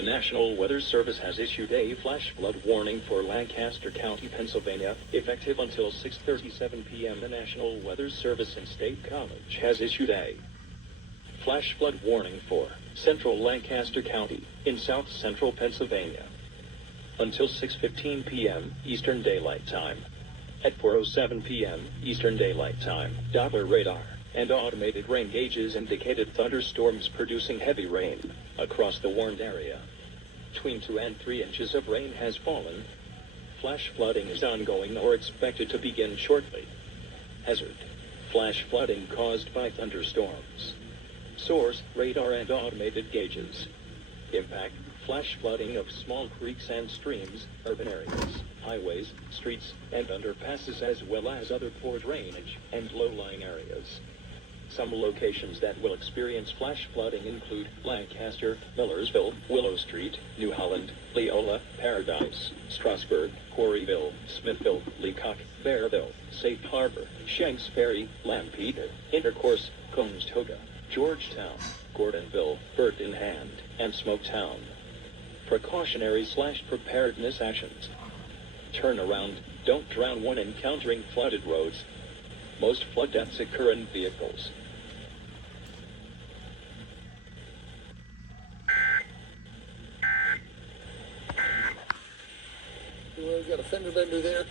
The National Weather Service has issued a flash flood warning for Lancaster County, Pennsylvania, effective until 6:37 p.m. The National Weather Service in State College has issued a flash flood warning for central Lancaster County in south-central Pennsylvania until 6:15 p.m. Eastern Daylight Time. At 4:07 p.m. Eastern Daylight Time, Doppler radar and automated rain gauges indicated thunderstorms producing heavy rain across the warned area. Between 2 and 3 inches of rain has fallen. Flash flooding is ongoing or expected to begin shortly. Hazard: flash flooding caused by thunderstorms. Source: radar and automated gauges. Impact: flash flooding of small creeks and streams, urban areas, highways, streets, and underpasses, as well as other poor drainage and low-lying areas. Some locations that will experience flash flooding include Lancaster, Millersville, Willow Street, New Holland, Leola, Paradise, Strasburg, Quarryville, Smithville, Leacock, Bearville, Safe Harbor, Shanks Ferry, Lampeter, Intercourse, Conestoga, Georgetown, Gordonville, Burton Hand, and Smoketown. Precautionary/preparedness actions. Turn around, don't drown when encountering flooded roads. Most flood deaths occur in vehicles. We've got a fender bender there.